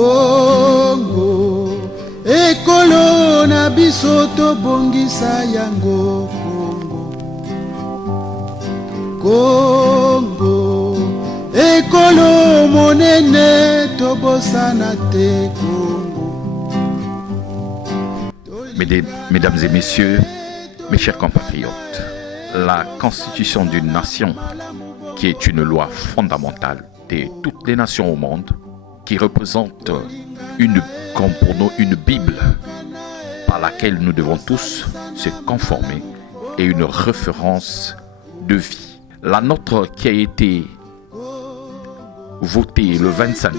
Congo, ekolo na biso tobongisa yango. Congo, ekolo monene tobosana te Congo. Mesdames et messieurs, mes chers compatriotes, la constitution d'une nation, qui est une loi fondamentale de toutes les nations au monde, qui représente comme pour nous une Bible par laquelle nous devons tous se conformer, et une référence de vie. La nôtre qui a été votée le 25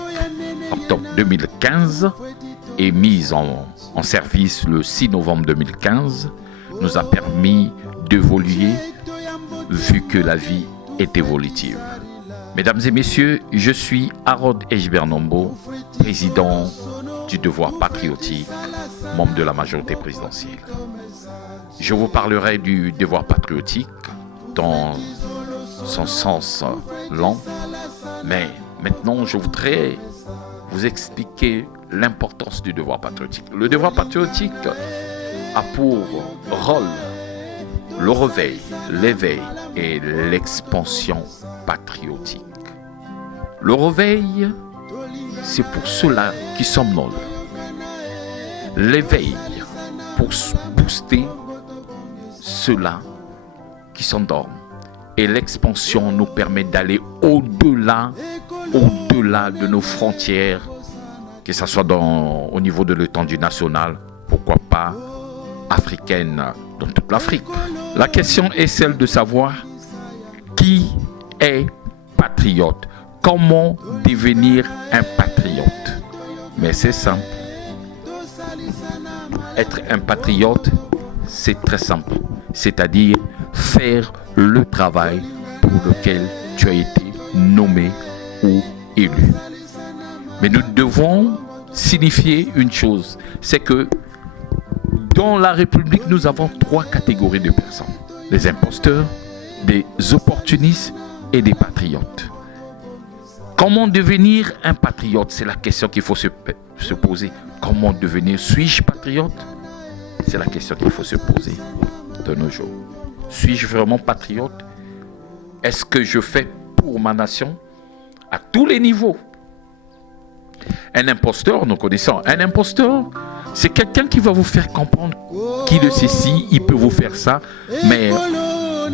octobre 2015 et mise en service le 6 novembre 2015 nous a permis d'évoluer vu que la vie est évolutive. Mesdames et messieurs, je suis Harold Ejbert Nombo, président du Devoir patriotique, membre de la majorité présidentielle. Je vous parlerai du devoir patriotique dans son sens lent, mais maintenant je voudrais vous expliquer l'importance du devoir patriotique. Le devoir patriotique a pour rôle le réveil, l'éveil et l'expansion patriotique. Le réveil, c'est pour ceux-là qui somnolent. L'éveil, pour booster ceux-là qui s'endorment. Et l'expansion nous permet d'aller au-delà de nos frontières, que ce soit au niveau de l'étendue nationale, pourquoi pas africaine, dans toute l'Afrique. La question est celle de savoir qui est patriote. Comment devenir un patriote? Mais c'est simple. Être un patriote, c'est très simple. C'est-à-dire faire le travail pour lequel tu as été nommé ou élu. Mais nous devons signifier une chose, c'est que dans la République, nous avons 3 catégories de personnes. Les imposteurs, des opportunistes et des patriotes. Comment devenir un patriote? C'est la question qu'il faut se poser. Comment devenir? Suis-je patriote? C'est la question qu'il faut se poser de nos jours. Suis-je vraiment patriote? Est-ce que je fais pour ma nation à tous les niveaux? Un imposteur, nous connaissons. Un imposteur, c'est quelqu'un qui va vous faire comprendre qu'il le sait si, il peut vous faire ça, mais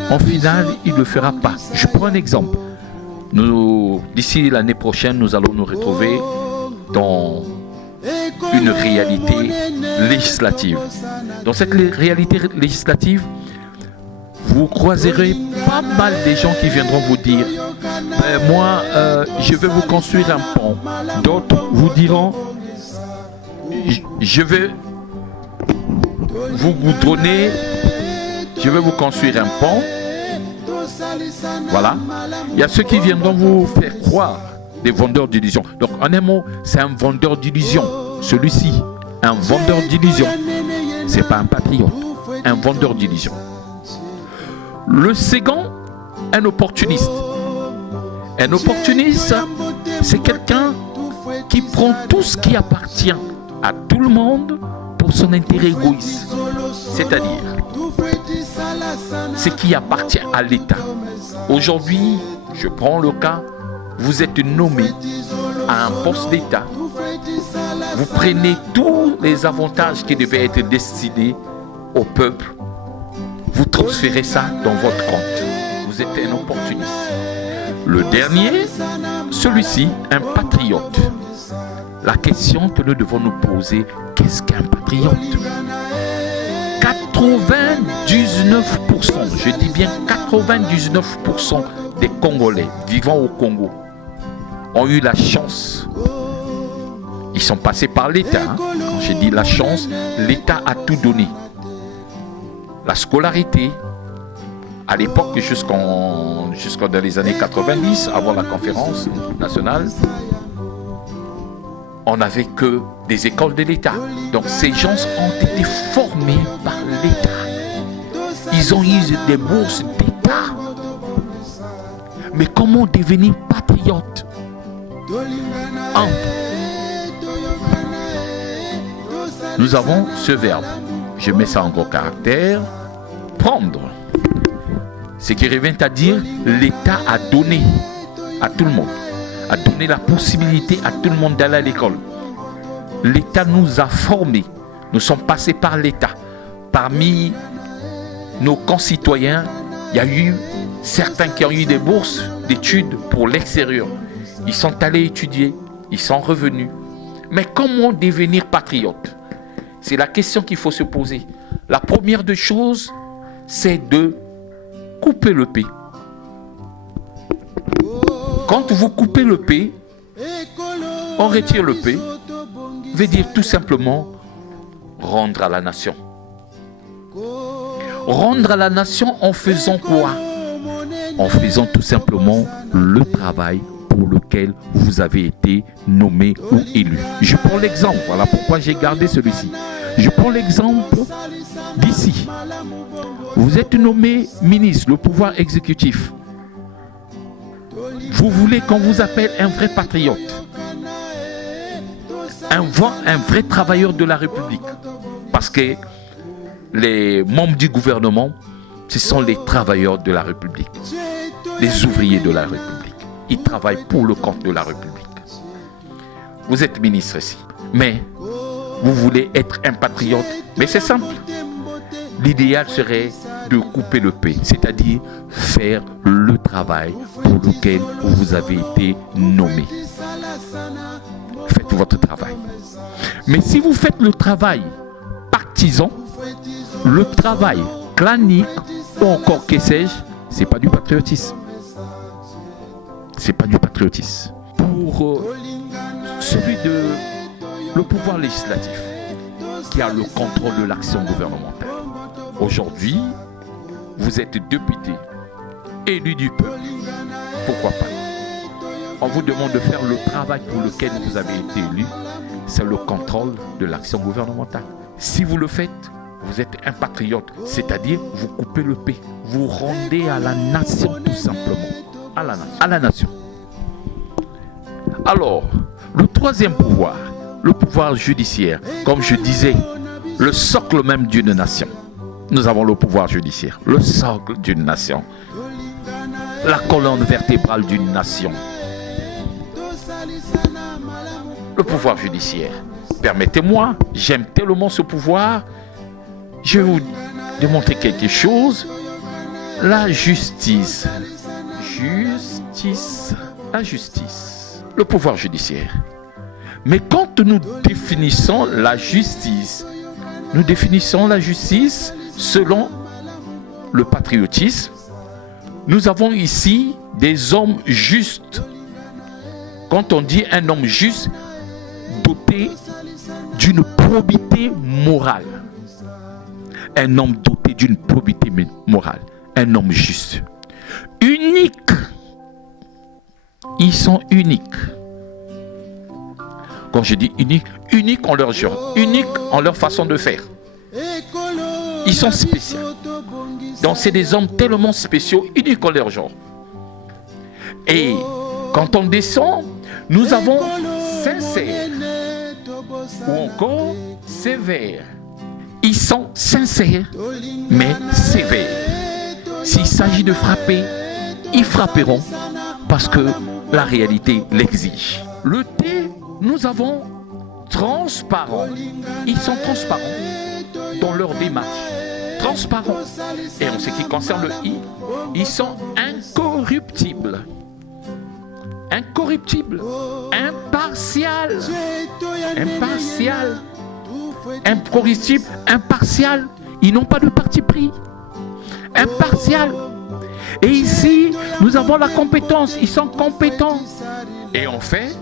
en final, il ne le fera pas. Je prends un exemple. D'ici l'année prochaine, nous allons nous retrouver dans une réalité législative. Dans cette réalité législative, vous croiserez pas mal de gens qui viendront vous dire moi, je vais vous construire un pont. D'autres vous diront je vais vous goudronner, je vais vous construire un pont. Voilà. Il y a ceux qui viendront vous faire croire, des vendeurs d'illusions. Donc, en un mot, c'est un vendeur d'illusions. Celui-ci, un vendeur d'illusions. C'est pas un patriote, un vendeur d'illusions. Le second, un opportuniste. Un opportuniste, c'est quelqu'un qui prend tout ce qui appartient à tout le monde pour son intérêt égoïste. C'est-à-dire, ce qui appartient à l'État. Aujourd'hui, je prends le cas, vous êtes nommé à un poste d'État. Vous prenez tous les avantages qui devaient être destinés au peuple. Vous transférez ça dans votre compte. Vous êtes un opportuniste. Le dernier, celui-ci, un patriote. La question que nous devons nous poser, qu'est-ce qu'un patriote? 99%, je dis bien 99% des Congolais vivant au Congo ont eu la chance. Ils sont passés par l'État. Quand j'ai dit la chance, l'État a tout donné. La scolarité, à l'époque, jusqu'en dans les années 90, avant la conférence nationale, on n'avait que des écoles de l'État. Donc ces gens ont été formés par l'État. Ils ont eu des bourses d'État. Mais comment devenir patriote? nous avons ce verbe. Je mets ça en gros caractère. Prendre. Ce qui revient à dire, l'État a donné à tout le monde, a donné la possibilité à tout le monde d'aller à l'école. L'État nous a formés. Nous sommes passés par l'État. Parmi nos concitoyens, il y a eu certains qui ont eu des bourses d'études pour l'extérieur. Ils sont allés étudier, ils sont revenus. Mais comment devenir patriote? C'est la question qu'il faut se poser. La première des choses, c'est de couper le paix. Quand vous coupez le paix, on retire le paix, veut dire tout simplement rendre à la nation. Rendre à la nation en faisant quoi? En faisant tout simplement le travail pour lequel vous avez été nommé ou élu. Je prends l'exemple, voilà pourquoi j'ai gardé celui-ci. Je prends l'exemple d'ici. Vous êtes nommé ministre, le pouvoir exécutif. Vous voulez qu'on vous appelle un vrai patriote, un vrai travailleur de la République. Parce que les membres du gouvernement, ce sont les travailleurs de la République, les ouvriers de la République. Ils travaillent pour le compte de la République. Vous êtes ministre ici, mais vous voulez être un patriote, mais c'est simple. L'idéal serait de couper le paix, c'est-à-dire faire le travail pour lequel vous avez été nommé. Faites votre travail. Mais si vous faites le travail partisan, le travail clanique, ou encore que sais-je, c'est pas du patriotisme. C'est pas du patriotisme. Pour celui de le pouvoir législatif, qui a le contrôle de l'action gouvernementale. Aujourd'hui, vous êtes député, élu du peuple. Pourquoi pas? On vous demande de faire le travail pour lequel vous avez été élu. C'est le contrôle de l'action gouvernementale. Si vous le faites, vous êtes un patriote, c'est-à-dire vous coupez le paix. Vous rendez à la nation tout simplement. À la nation. Alors, le troisième pouvoir, le pouvoir judiciaire, comme je disais, le socle même d'une nation. Nous avons le pouvoir judiciaire, le socle d'une nation, la colonne vertébrale d'une nation. Le pouvoir judiciaire. Permettez-moi, j'aime tellement ce pouvoir, je vais vous démontrer quelque chose. La justice. La justice. Le pouvoir judiciaire. Mais quand nous définissons la justice, nous définissons la justice selon le patriotisme. Nous avons ici des hommes justes. Quand on dit un homme juste, doté d'une probité morale. Un homme doté d'une probité morale. Un homme juste. Unique. Ils sont uniques. Quand je dis unique, unique en leur genre, unique en leur façon de faire. Ils sont spéciaux. Donc c'est des hommes tellement spéciaux, uniques en leur genre. Et quand on descend, nous avons sincère ou encore sévère. Ils sont sincères, mais sévères. S'il s'agit de frapper, ils frapperont parce que la réalité l'exige. Le T, nous avons transparent. Ils sont transparents dans leur démarche. Transparents. Et en ce qui concerne le I, ils sont incorruptibles. Incorruptibles. Impartial. Impartial. Incorruptible. Impartial. Ils n'ont pas de parti pris. Impartial. Et ici, nous avons la compétence. Ils sont compétents. Et en fait,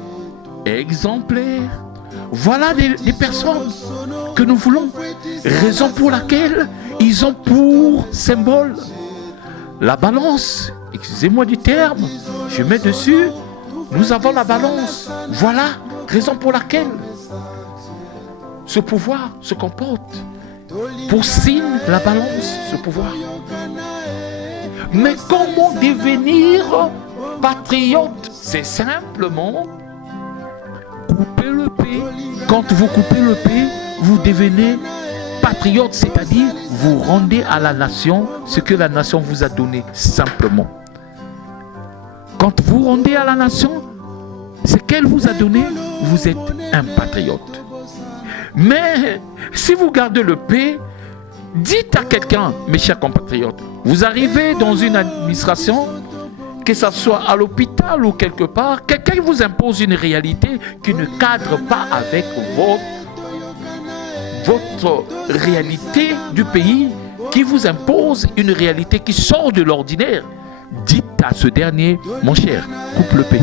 exemplaires. Voilà des personnes que nous voulons. Raison pour laquelle ils ont pour symbole la balance. Excusez-moi du terme, je mets dessus. Nous avons la balance. Voilà, raison pour laquelle ce pouvoir se comporte. Pour signe la balance, ce pouvoir. Mais comment devenir patriote? C'est simplement couper le paix. Quand vous coupez le paix, vous devenez patriote, c'est-à-dire vous rendez à la nation ce que la nation vous a donné, simplement. Quand vous rendez à la nation ce qu'elle vous a donné, vous êtes un patriote. Mais si vous gardez le paix, dites à quelqu'un, mes chers compatriotes, vous arrivez dans une administration, que ce soit à l'hôpital ou quelque part, quelqu'un vous impose une réalité qui ne cadre pas avec votre réalité du pays, qui vous impose une réalité qui sort de l'ordinaire. Dites à ce dernier, mon cher, coupe le paix.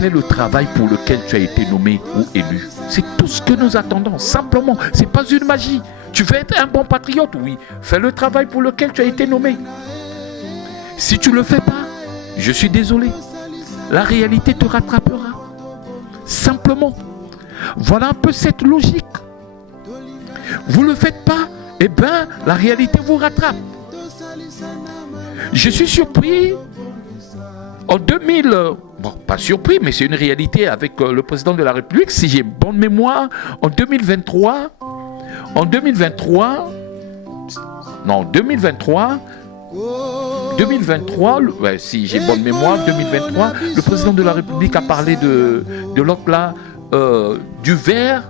Fais le travail pour lequel tu as été nommé ou élu. C'est tout ce que nous attendons, simplement. Ce n'est pas une magie. Tu veux être un bon patriote, oui. Fais le travail pour lequel tu as été nommé. Si tu ne le fais pas, je suis désolé. La réalité te rattrapera. Simplement. Voilà un peu cette logique. Vous ne le faites pas, eh bien, la réalité vous rattrape. Je suis surpris. En 2000, bon, pas surpris, mais c'est une réalité avec le président de la République. Si j'ai bonne mémoire, en 2023, si j'ai bonne mémoire, 2023, le président de la République a parlé de l'autre là, du verre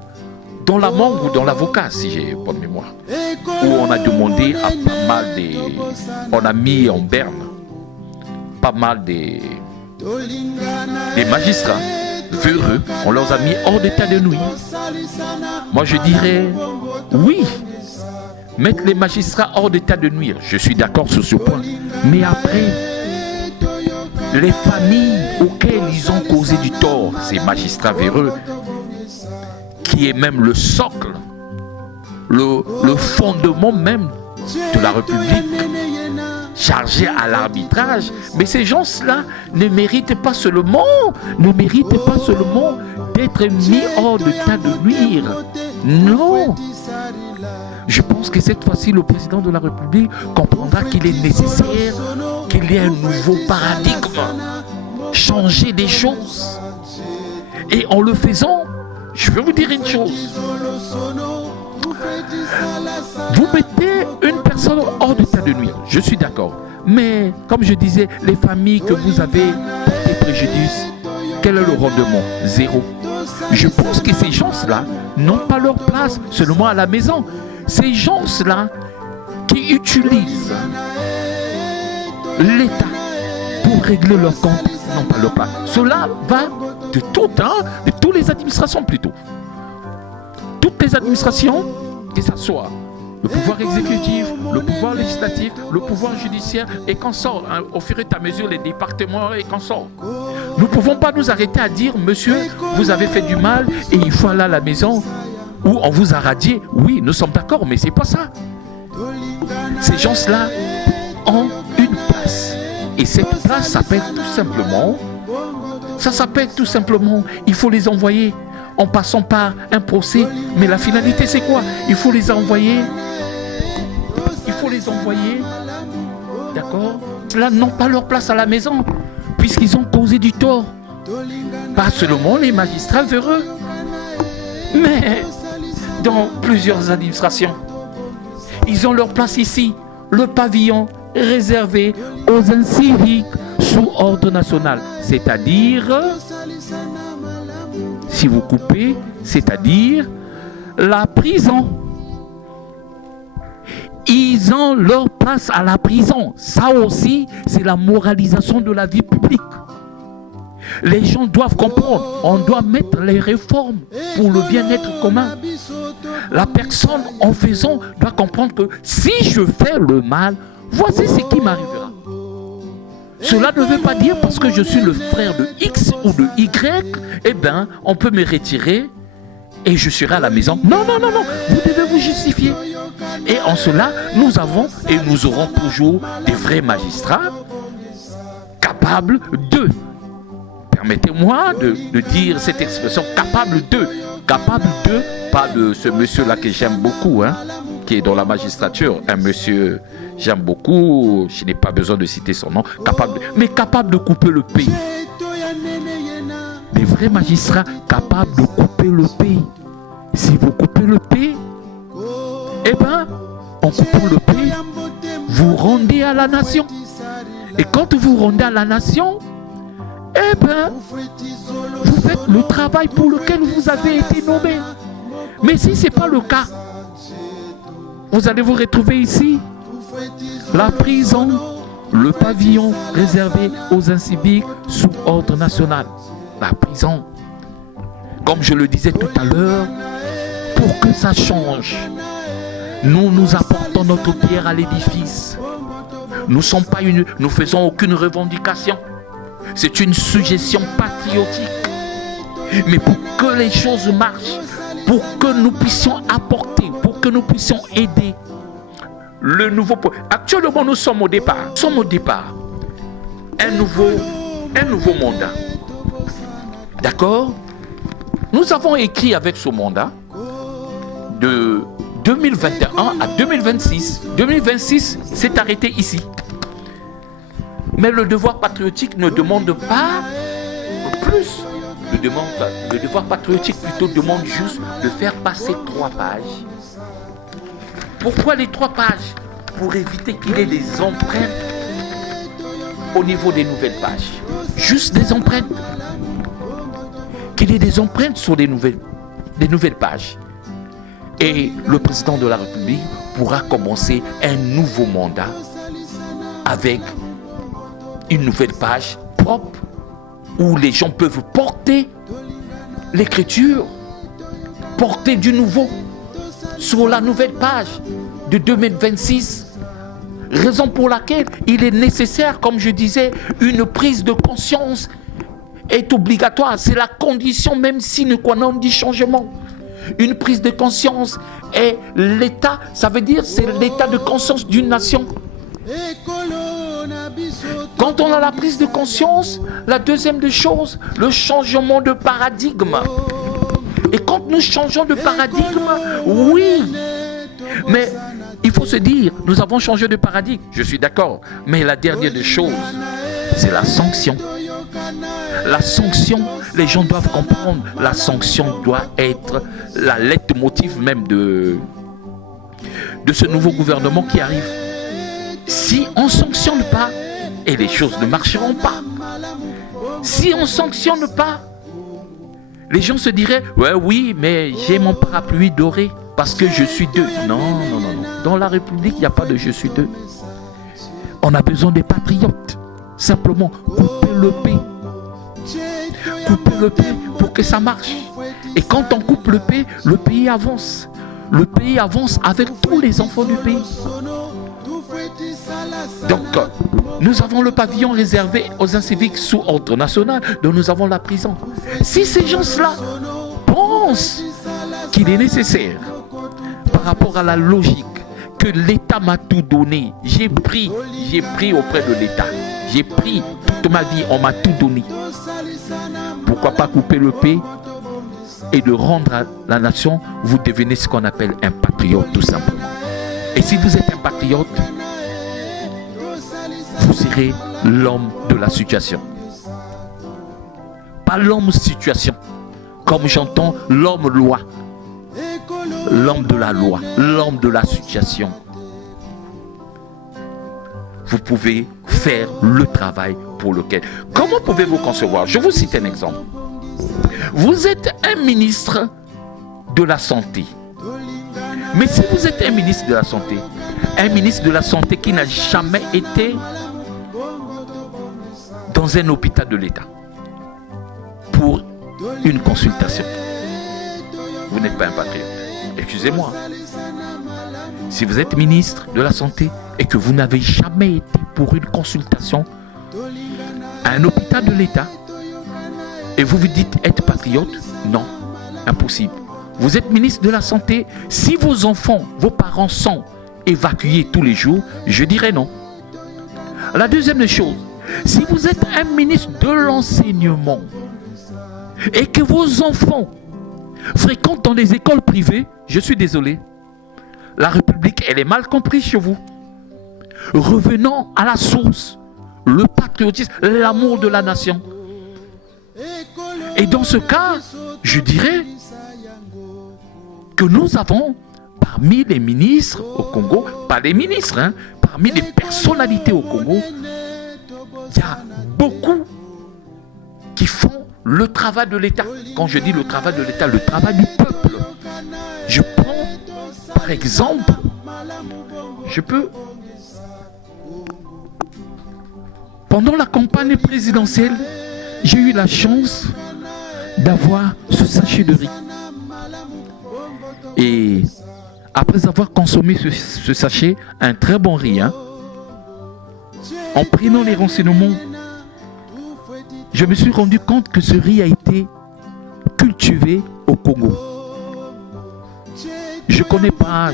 dans la mangue ou dans l'avocat, si j'ai bonne mémoire. Où on a demandé à pas mal on a mis en berne pas mal des magistrats véreux, on leur a mis hors d'état de nuire. Moi je dirais oui, mettre les magistrats hors d'état de nuire, je suis d'accord sur ce point. Mais après, les familles auxquelles ils ont causé du tort, ces magistrats véreux, qui est même le socle, le fondement même de la République, chargés à l'arbitrage, mais ces gens-là ne méritent pas seulement d'être mis hors d'état de nuire. Non. Je pense que cette fois-ci, le président de la République comprendra qu'il est nécessaire qu'il y ait un nouveau paradigme, changer des choses. Et en le faisant, je vais vous dire une chose. Vous mettez une personne hors d'état de nuire, je suis d'accord. Mais, comme je disais, les familles que vous avez porté préjudice, quel est le rendement? Zéro. Je pense que ces gens-là n'ont pas leur place seulement à la maison. Ces gens-là qui utilisent l'État pour régler leurs comptes n'ont pas leur place. Cela va de toutes les administrations plutôt. Toutes les administrations, que ce soit le pouvoir exécutif, le pouvoir législatif, le pouvoir judiciaire et qu'en sort, au fur et à mesure les départements et qu'en sort. Nous ne pouvons pas nous arrêter à dire, monsieur, vous avez fait du mal et il faut aller à la maison où on vous a radié. Oui, nous sommes d'accord, mais c'est pas ça. Ces gens-là ont une place. Et cette place s'appelle tout simplement, il faut les envoyer en passant par un procès. Mais la finalité, c'est quoi? Il faut les envoyer. D'accord? Ceux-là n'ont pas leur place à la maison, puisqu'ils ont causé du tort. Pas seulement les magistrats véreux, mais dans plusieurs administrations. Ils ont leur place ici, le pavillon réservé aux inciviques sous ordre national. C'est-à-dire, si vous coupez, c'est-à-dire la prison. Ils ont leur place à la prison. Ça aussi, c'est la moralisation de la vie publique. Les gens doivent comprendre. On doit mettre les réformes pour le bien-être commun. La personne, en faisant, doit comprendre que si je fais le mal, voici ce qui m'arrivera. Cela ne veut pas dire parce que je suis le frère de X ou de Y, eh bien, on peut me retirer et je serai à la maison. Non. Vous devez vous justifier. Et en cela, nous avons et nous aurons toujours des vrais magistrats capables de, permettez-moi de dire cette expression, capable de, pas de ce monsieur-là que j'aime beaucoup, qui est dans la magistrature, un monsieur, j'aime beaucoup, je n'ai pas besoin de citer son nom, mais capable de couper le pays. Des vrais magistrats capables de couper le pays. Si vous coupez le pays, eh bien, en coupant le paix, vous rendez à la nation. Et quand vous rendez à la nation, eh bien, vous faites le travail pour lequel vous avez été nommé. Mais si ce n'est pas le cas, vous allez vous retrouver ici, la prison, le pavillon réservé aux inciviques sous ordre national. La prison. Comme je le disais tout à l'heure, pour que ça change, nous apportons notre pierre à l'édifice. Nous ne faisons aucune revendication. C'est une suggestion patriotique. Mais pour que les choses marchent, pour que nous puissions apporter, pour que nous puissions aider le nouveau... Actuellement, nous sommes au départ. Nous sommes au départ. Un nouveau mandat. D'accord? Nous avons écrit avec ce mandat de 2021 à 2026. 2026 s'est arrêté ici. Mais le devoir patriotique ne demande pas plus. Le devoir patriotique plutôt demande juste de faire passer 3 pages. Pourquoi les 3 pages? Pour éviter qu'il y ait des empreintes au niveau des nouvelles pages. Juste des empreintes. Qu'il y ait des empreintes sur des nouvelles pages. Et le président de la République pourra commencer un nouveau mandat avec une nouvelle page propre où les gens peuvent porter l'écriture, porter du nouveau sur la nouvelle page de 2026. Raison pour laquelle il est nécessaire, comme je disais, une prise de conscience est obligatoire. C'est la condition même sine qua non du changement. Une prise de conscience est l'état, ça veut dire c'est l'état de conscience d'une nation. Quand on a la prise de conscience, la deuxième des choses, le changement de paradigme. Et quand nous changeons de paradigme, oui, mais il faut se dire, nous avons changé de paradigme, je suis d'accord, mais la dernière des choses, c'est la sanction. La sanction, les gens doivent comprendre, la sanction doit être la lettre motive même de ce nouveau gouvernement qui arrive. Si on ne sanctionne pas, et les choses ne marcheront pas. Si on ne sanctionne pas, les gens se diraient, ouais, oui, mais j'ai mon parapluie doré parce que je suis deux. Non. Dans la République, il n'y a pas de je suis deux. On a besoin des patriotes. Simplement, couper le paix. Couper le pays pour que ça marche. Et quand on coupe le pays avance. Le pays avance avec tous les enfants du pays. Donc, nous avons le pavillon réservé aux inciviques sous ordre national, donc nous avons la prison. Si ces gens-là pensent qu'il est nécessaire, par rapport à la logique, que l'État m'a tout donné, j'ai pris auprès de l'État, j'ai pris toute ma vie, on m'a tout donné. Pourquoi pas couper le paix et de rendre à la nation, vous devenez ce qu'on appelle un patriote tout simplement. Et si vous êtes un patriote, vous serez l'homme de la situation. Pas l'homme situation, comme j'entends l'homme loi. L'homme de la loi, l'homme de la situation. Vous pouvez faire le travail pour lequel. Comment pouvez-vous concevoir? Je vous cite un exemple. Vous êtes un ministre de la Santé. Mais si vous êtes un ministre de la Santé qui n'a jamais été dans un hôpital de l'État pour une consultation, vous n'êtes pas un patriote. Excusez-moi. Si vous êtes ministre de la Santé et que vous n'avez jamais été pour une consultation à un hôpital de l'État et vous vous dites être patriote, non, impossible. Vous êtes ministre de la Santé, si vos enfants, vos parents sont évacués tous les jours, je dirais non. La deuxième des choses, si vous êtes un ministre de l'enseignement et que vos enfants fréquentent dans des écoles privées, je suis désolé, la République, elle est mal comprise chez vous. Revenons à la source, le patriotisme, l'amour de la nation. Et dans ce cas, je dirais que nous avons, par parmi les ministres au Congo, pas les ministres, parmi les personnalités au Congo, il y a beaucoup qui font le travail de l'État. Quand je dis le travail de l'État, le travail du peuple. Je prends, par exemple, pendant la campagne présidentielle, j'ai eu la chance d'avoir ce sachet de riz. Et après avoir consommé ce sachet, un très bon riz, en prenant les renseignements, je me suis rendu compte que ce riz a été cultivé au Congo. Je connais pas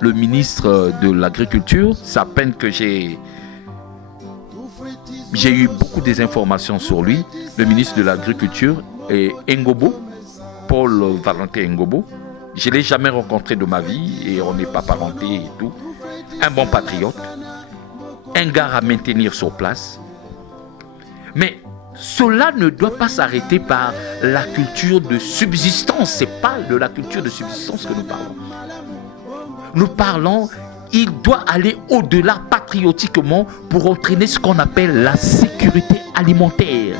le ministre de l'Agriculture. C'est à peine que j'ai eu beaucoup d'informations sur lui. Le ministre de l'Agriculture est Ngobo, Paul Valentin Ngobo. Je ne l'ai jamais rencontré de ma vie et on n'est pas parenté et tout. Un bon patriote, un gars à maintenir sur place. Mais cela ne doit pas s'arrêter par la culture de subsistance. Ce n'est pas de la culture de subsistance que nous parlons. Nous parlons, il doit aller au-delà patriotiquement pour entraîner ce qu'on appelle la sécurité alimentaire.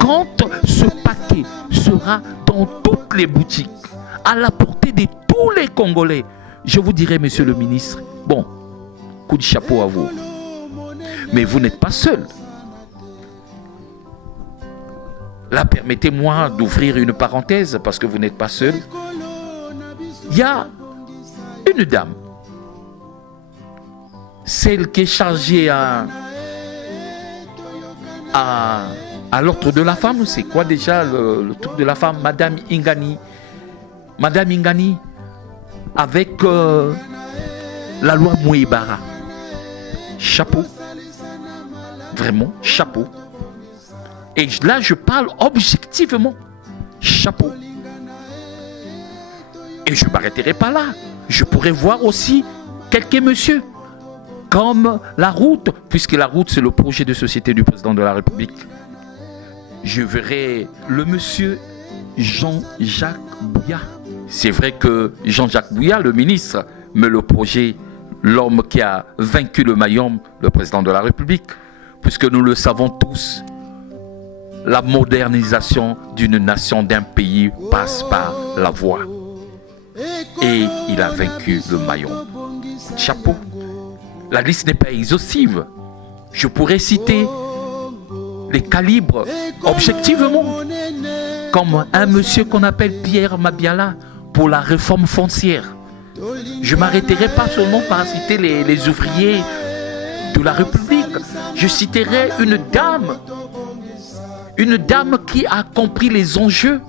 Quand ce paquet sera dans toutes les boutiques, à la portée de tous les Congolais, je vous dirai, monsieur le ministre, bon, coup de chapeau à vous. Mais vous n'êtes pas seul. Là, permettez-moi d'ouvrir une parenthèse parce que vous n'êtes pas seul. Il y a une dame, celle qui est chargée à l'ordre de la femme. C'est quoi déjà le truc de la femme? Madame Ingani. Madame Ingani, avec la loi Mouébara. Chapeau. Vraiment, chapeau. Et là, je parle objectivement. Chapeau. Et je ne m'arrêterai pas là. Je pourrais voir aussi quelques messieurs, comme la route, puisque la route, c'est le projet de société du président de la République. Je verrai le monsieur Jean-Jacques Bouya. C'est vrai que Jean-Jacques Bouya, le ministre, mais le projet, l'homme qui a vaincu le Mayom, le président de la République, puisque nous le savons tous, la modernisation d'une nation, d'un pays passe par la voie. Et il a vaincu le Mayom. Chapeau. La liste n'est pas exhaustive. Je pourrais citer les calibres objectivement, comme un monsieur qu'on appelle Pierre Mabiala pour la réforme foncière. Je ne m'arrêterai pas seulement par citer les ouvriers de la République. Je citerai une dame qui a compris les enjeux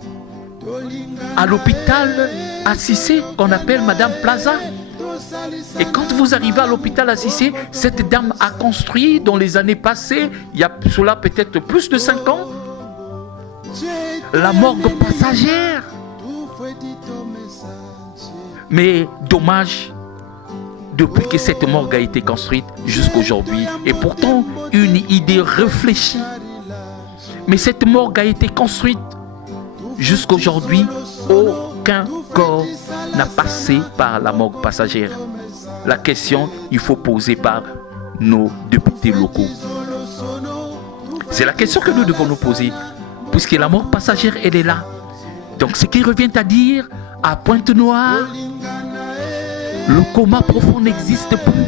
à l'hôpital à Cissé, qu'on appelle Madame Plaza. Et quand vous arrivez à l'hôpital à Cissé, cette dame a construit dans les années passées, il y a cela peut-être plus de 5 ans, la morgue passagère. Mais dommage, depuis que cette morgue a été construite jusqu'à aujourd'hui, et pourtant une idée réfléchie, mais cette morgue a été construite jusqu'à aujourd'hui, aucun corps n'a passé par la morgue passagère. La question, il faut poser par nos députés locaux. C'est la question que nous devons nous poser, puisque la morgue passagère, elle est là. Donc ce qui revient à dire, à Pointe-Noire, le coma profond n'existe plus.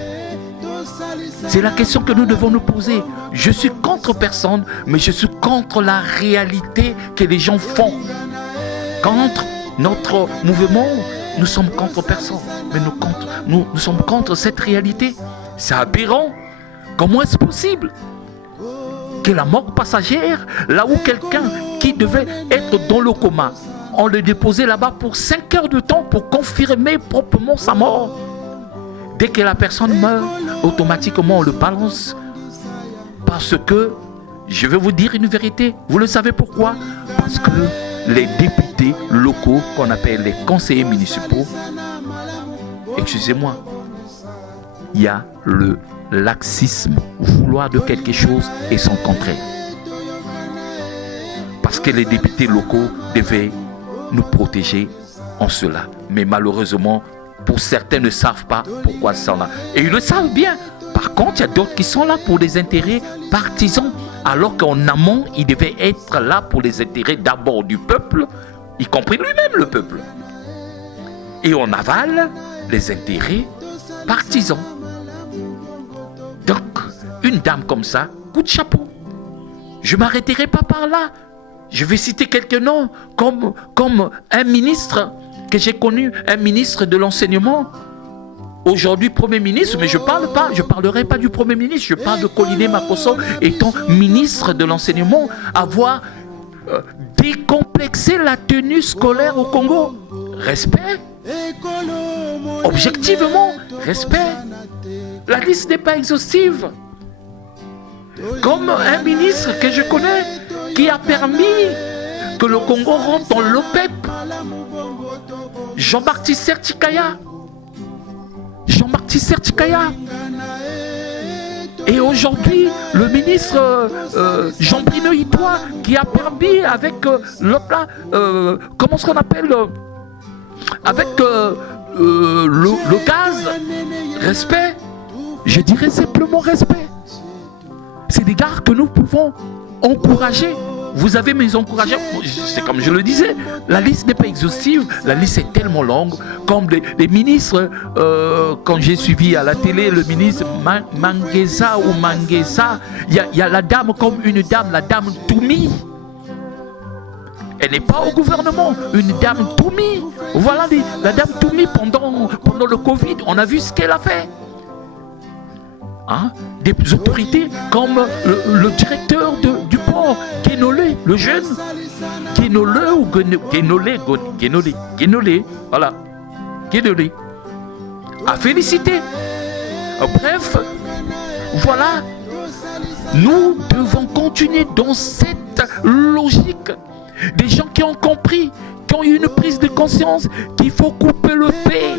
C'est la question que nous devons nous poser. Je suis contre personne, mais je suis contre la réalité que les gens font. Contre notre mouvement, nous sommes contre personne, mais nous sommes contre cette réalité. C'est aberrant. Comment est-ce possible que la morgue passagère, là où quelqu'un qui devait être dans le coma, on le déposait là-bas pour 5 heures de temps pour confirmer proprement sa mort. Dès que la personne meurt, automatiquement on le balance. Parce que, je vais vous dire une vérité, vous le savez pourquoi? Parce que les députés locaux, qu'on appelle les conseillers municipaux, excusez-moi, il y a le laxisme, vouloir de quelque chose et son contraire. Parce que les députés locaux devaient nous protéger en cela. Mais malheureusement, Pour certains ne savent pas pourquoi ils sont là. Et ils le savent bien. Par contre, il y a d'autres qui sont là pour des intérêts partisans. Alors qu'en amont, il devait être là pour les intérêts d'abord du peuple, y compris lui-même le peuple. Et en aval, les intérêts partisans. Donc, une dame comme ça, coup de chapeau. Je ne m'arrêterai pas par là. Je vais citer quelques noms, comme un ministre que j'ai connu, un ministre de l'enseignement, aujourd'hui Premier ministre, mais je ne parlerai pas du Premier ministre, je parle de Colline Makosso, étant ministre de l'enseignement, avoir décomplexé la tenue scolaire au Congo. Respect. Objectivement, respect. La liste n'est pas exhaustive. Comme un ministre que je connais, qui a permis que le Congo rentre dans l'OPEP, Jean-Baptiste Sertikaya. Et aujourd'hui, le ministre Jean-Bruno Itoa, qui a permis avec comment est-ce qu'on appelle avec le gaz, respect. Je dirais simplement respect. C'est des gars que nous pouvons encourager. Vous avez mes encouragements. C'est comme je le disais, la liste n'est pas exhaustive, la liste est tellement longue. Comme les ministres, quand j'ai suivi à la télé le ministre Manguesa, il y a la dame comme une dame, la dame Toumi. Elle n'est pas au gouvernement, une dame Toumi. Voilà la dame Toumi pendant le Covid, on a vu ce qu'elle a fait. Hein? Des autorités comme le directeur du port, Guénolé, le jeune, Guénolé ou Guénolé, voilà, Guénolé, à féliciter. Bref, voilà, nous devons continuer dans cette logique. Des gens qui ont compris, qui ont eu une prise de conscience qu'il faut couper le paix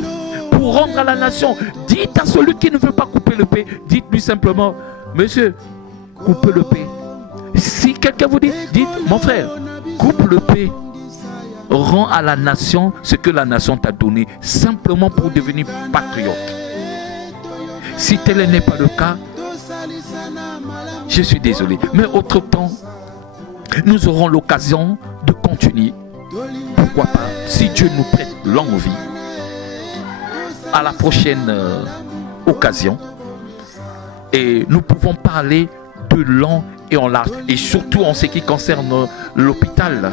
pour rendre à la nation. Dites à celui qui ne veut pas couper le paix, dites-lui simplement, monsieur, coupe le paix. Si quelqu'un vous dit, dites, mon frère, coupe le paix. Rends à la nation ce que la nation t'a donné, simplement pour devenir patriote. Si tel n'est pas le cas, je suis désolé. Mais autre temps, nous aurons l'occasion de continuer. Pourquoi pas, si Dieu nous prête longue vie, à la prochaine occasion. Et nous pouvons parler de long et en large. Et surtout en ce qui concerne l'hôpital,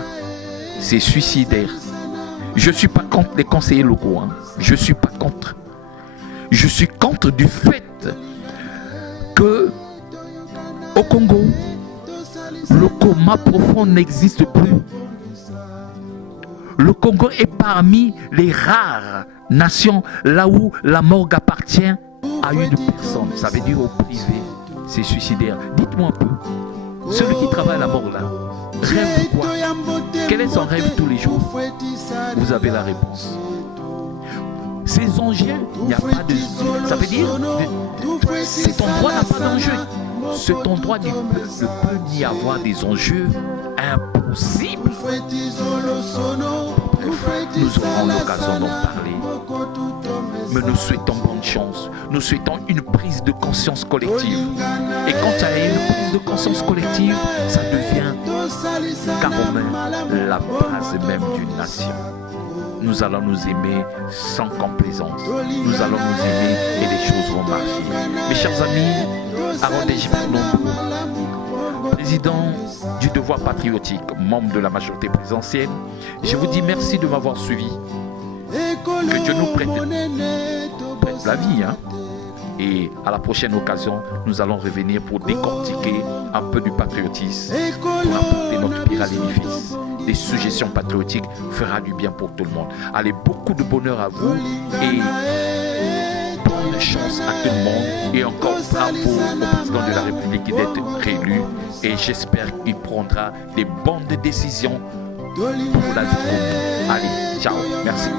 c'est suicidaire. Je ne suis pas contre les conseillers locaux. Hein. Je ne suis pas contre. Je suis contre du fait que au Congo, le coma profond n'existe plus. Le Congo est parmi les rares nations là où la morgue appartient à une personne. Ça veut dire au privé. C'est suicidaire. Dites-moi un peu. Celui qui travaille à la morgue là, rêve de quoi? Quel est son rêve tous les jours? Vous avez la réponse. Ces enjeux, il n'y a pas de... Ça veut dire, cet endroit n'a pas d'enjeu. Cet endroit ne peut n'y avoir des enjeux impossibles. Nous aurons l'occasion d'en parler. Mais nous souhaitons bonne chance. Nous souhaitons une prise de conscience collective. Et quand il y a une prise de conscience collective, ça devient carrément la base même d'une nation. Nous allons nous aimer sans complaisance. Nous allons nous aimer et les choses vont marcher. Mes chers amis, Aaron Dejima Nombo, président du Devoir Patriotique, membre de la majorité présidentielle, je vous dis merci de m'avoir suivi. Que Dieu nous prête la vie. Hein? Et à la prochaine occasion, nous allons revenir pour décortiquer un peu du patriotisme, pour apporter notre pierre à l'édifice. Des suggestions patriotiques fera du bien pour tout le monde. Allez, beaucoup de bonheur à vous et bonne chance à tout le monde. Et encore bravo au président de la République d'être réélu. Et j'espère qu'il prendra des bonnes décisions pour la vie commune. Allez, ciao, merci.